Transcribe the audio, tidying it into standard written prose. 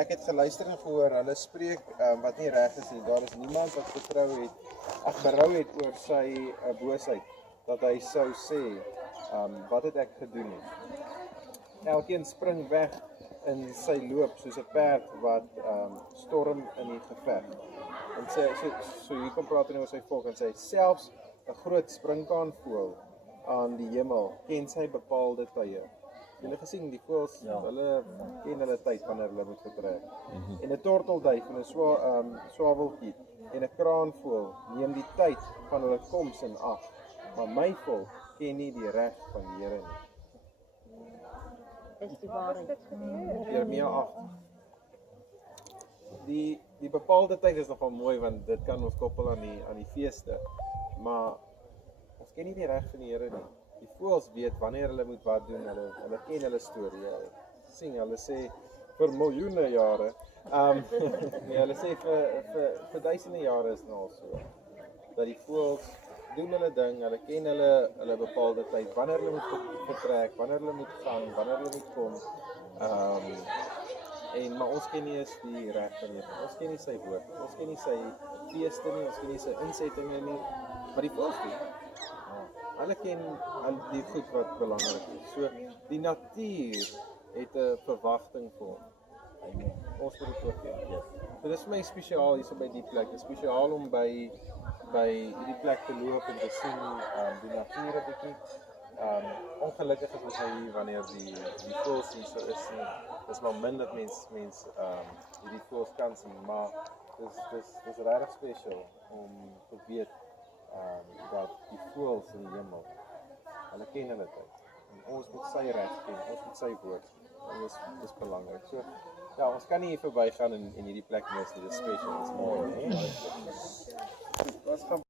ek het geluister en gehoor, hulle spreek wat nie reg is nie. Daar is niemand wat berou het oor sy boosheid, dat hy sou sê, wat het ek gedoen? Elkeen spring weg in sy loop, soos 'n perd wat storm in die geveg. En so hier kom praat hy oor sy volk, en sê, selfs 'n groot springkaanvoël aan die hemel ken sy bepaalde tye. Julle gesien, die voëls, hulle ken hulle tyd wanneer hulle moet vertrek. En 'n tortelduif en 'n swavelkiet en 'n kraanvoël neem die tyd van hulle koms in ag. Maar my volk ken nie die reg van die Here nie. Is die waarheid. Jeremia 8. Die bepaalde tyd is nogal mooi, want dit kan ons koppel aan die feeste. Maar ons ken nie die reg van die Here nie. Die voëls weet wanneer hulle moet wat doen, hulle ken hulle storie. Hulle sê vir miljoene jare. Nee, hulle sê vir duisende jare is nou al so. Dat die voëls doen hulle ding, hulle ken hulle bepaalde tyd, wanneer hulle moet vertrek, wanneer hulle moet gaan, wanneer hulle moet kom. Maar ons ken nie eens die reg van die Here. Ons ken nie sy woord, ons ken nie sy feeste nie, ons ken nie sy insettinge nie, maar die voëls doen. Hulle ken die goed wat belangrik is. So die natuur het 'n verwagting vir hom. Ons moet dit ook ken. So dis vir my spesiaal hier so by die plek. Dit is spesiaal om by hierdie plek te loop en te sien die natuur 'n bietjie. Ongelukkig is ons hier wanneer die voëls hier so is nie. Dis maar min dat mens hierdie voëls kan sien, maar dis regtig spesiaal om te weet dat die voëls in die hemel, hulle ken hulle tyd. En ons moet sy reg ken, ons moet sy woord. En dis belangrik. So ja, ons kan nie hier verbygaan en hierdie plek mis nie. Dis special, dis mooi.